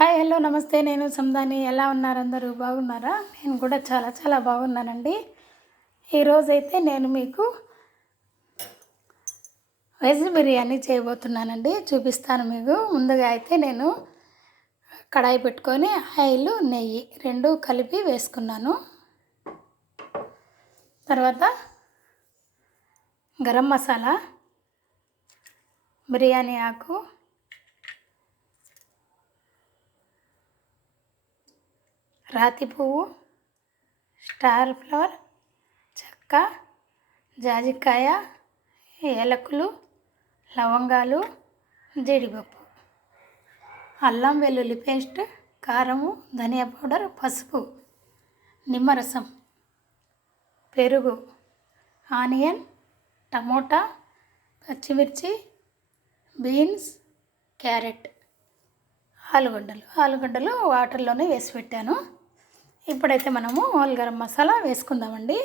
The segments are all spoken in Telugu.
హాయ్ హలో నమస్తే. నేను సందాని. ఎలా ఉన్నారు అందరూ? బాగున్నారా? నేను కూడా చాలా చాలా బాగున్నానండి. ఈరోజైతే నేను మీకు వెజ్ బిర్యానీ చేయబోతున్నానండి. చూపిస్తాను మీకు. ముందుగా అయితే నేను కడాయి పెట్టుకొని ఆయిల్ నెయ్యి రెండు కలిపి వేసుకున్నాను. తర్వాత గరం మసాలా బిర్యానీ ఆకు రాతి పువ్వు స్టార్ ఫ్లవర్ చెక్క జాజికాయ ఏలకులు లవంగాలు జీడిపప్పు. అల్లం వెల్లుల్లి పేస్ట్ కారము ధనియా పౌడర్ పసుపు నిమ్మరసం పెరుగు ఆనియన్ టమోటా పచ్చిమిర్చి బీన్స్ క్యారెట్. ఆలుగడ్డలు. ఆలుగడ్డలు వాటర్లోనే వేసి పెట్టాను. ఇప్పుడైతే మనము ఆల్ గరం మసాలా వేసుకుందామండి.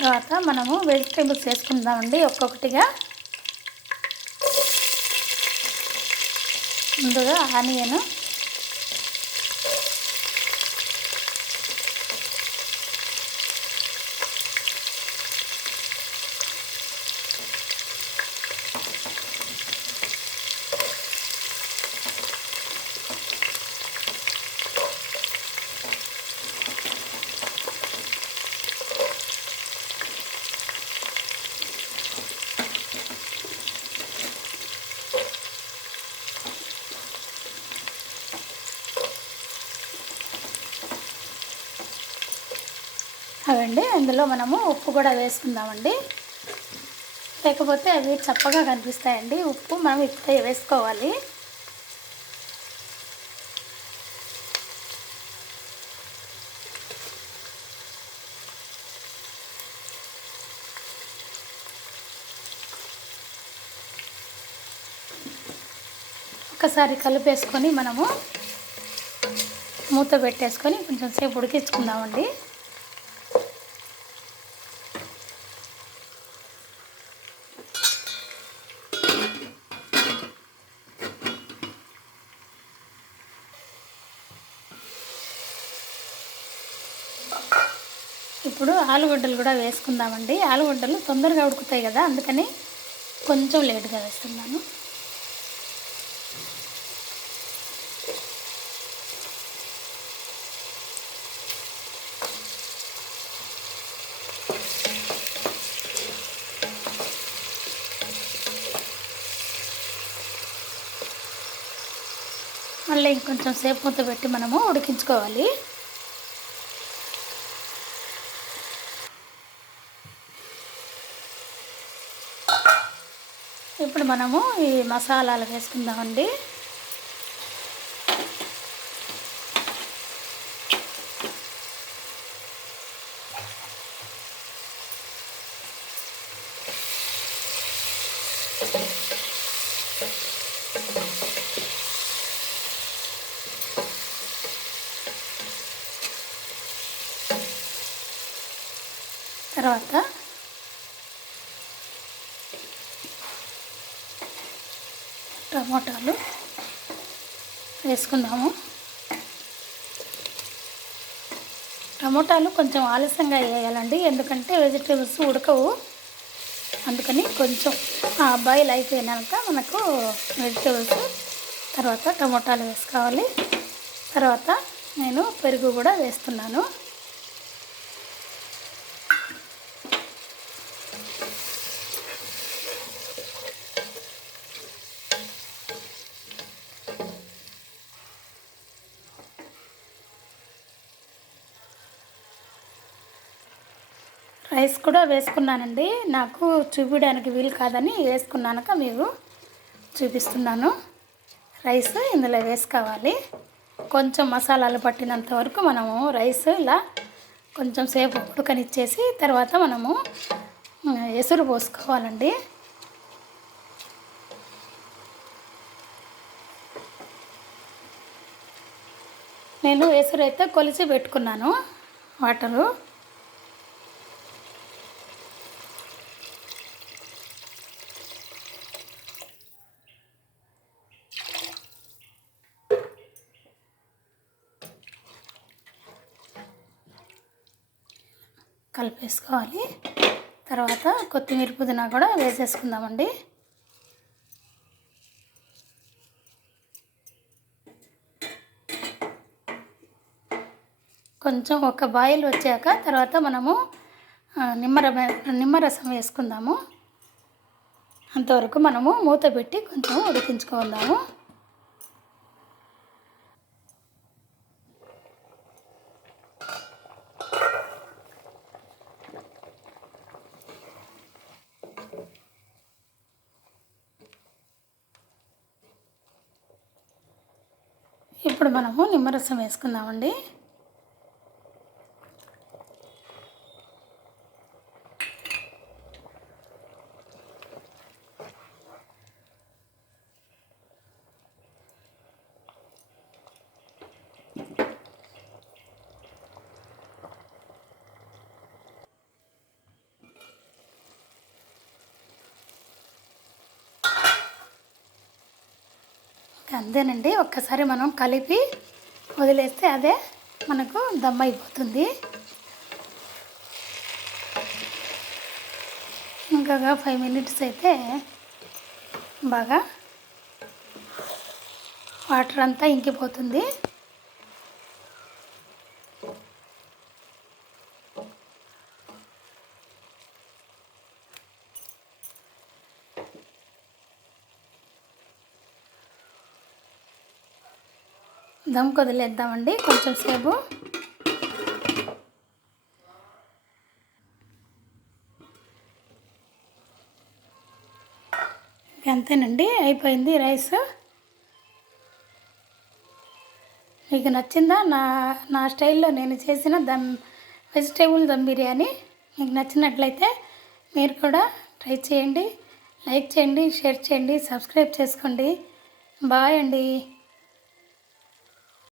తర్వాత మనము వెజిటేబుల్స్ వేసుకుందామండి ఒక్కొక్కటిగా. ముందుగా ఆనియన్ అవండి అందులో మనము ఉప్పు కూడా వేసుకుందామండి. లేకపోతే అవి చప్పగా కనిపిస్తాయండి. ఉప్పు మనం ఇప్పుడే వేసుకోవాలి. ఒకసారి కలిపేసుకొని మనము మూత పెట్టేసుకొని కొంచెం సేపు ఉడికించుకుందామండి. ఇప్పుడు ఆలుగడ్డలు కూడా వేసుకుందామండి. ఆలుగడ్డలు తొందరగా ఉడుకుతాయి కదా అందుకని కొంచెం లేట్గా వేస్తున్నాను. మళ్ళీ ఇంకొంచెం సేపు మూత పెట్టి మనము ఉడికించుకోవాలి ఇప్పుడు మనము ఈ మసాలాలు వేసుకుందామండి. తర్వాత టమాటాలు వేసుకుందాము. టమోటాలు కొంచెం ఆలస్యంగా వేయాలండి ఎందుకంటే వెజిటేబుల్స్ ఉడకవు. అందుకని కొంచెం బాయిల్ అయిపోయినాక మనకు వెజిటేబుల్స్ తర్వాత టమోటాలు వేసుకోవాలి. తర్వాత నేను పెరుగు కూడా వేస్తున్నాను. రైస్ కూడా వేసుకున్నానండి. నాకు చూపించడానికి వీలు కాదని వేసుకున్నాక మీకు చూపిస్తున్నాను. రైస్ ఇందులో వేసుకోవాలి. కొంచెం మసాలాలు పట్టినంత వరకు మనము రైస్ ఇలా కొంచెం సేపు ఉడకనిచ్చేసి తర్వాత మనము ఎసురు పోసుకోవాలండి. నేను ఎసురు అయితే కొలిచి పెట్టుకున్నాను వాటరు. కలిపేసుకోవాలి. తర్వాత కొత్తిమీర పుదీనా కూడా వేసేసుకుందామండి. కొంచెం ఒక బాయిల్ వచ్చాక తర్వాత మనము నిమ్మర నిమ్మరసం వేసుకుందాము. అంతవరకు మనము మూత పెట్టి కొంచెం ఉడికించుకుందాము. ఇప్పుడు మనము నిమ్మరసం వేసుకుందామండి. అంతేనండి. ఒక్కసారి మనం కలిపి వదిలేస్తే అదే మనకు దమ్ అయిపోతుంది ఇంకా ఫైవ్ మినిట్స్ అయితే బాగా వాటర్ అంతా ఇంకిపోతుంది. దమ్ కొదిలేద్దామండి. కొంచెం సేపు. అంతేనండి అయిపోయింది రైస్. మీకు నచ్చిందా? నా నా స్టైల్లో నేను చేసిన దమ్ వెజిటేబుల్ దమ్ బిర్యానీ మీకు నచ్చినట్లయితే మీరు కూడా ట్రై చేయండి. లైక్ చేయండి షేర్ చేయండి సబ్స్క్రైబ్ చేసుకోండి. బాయ్ అండి.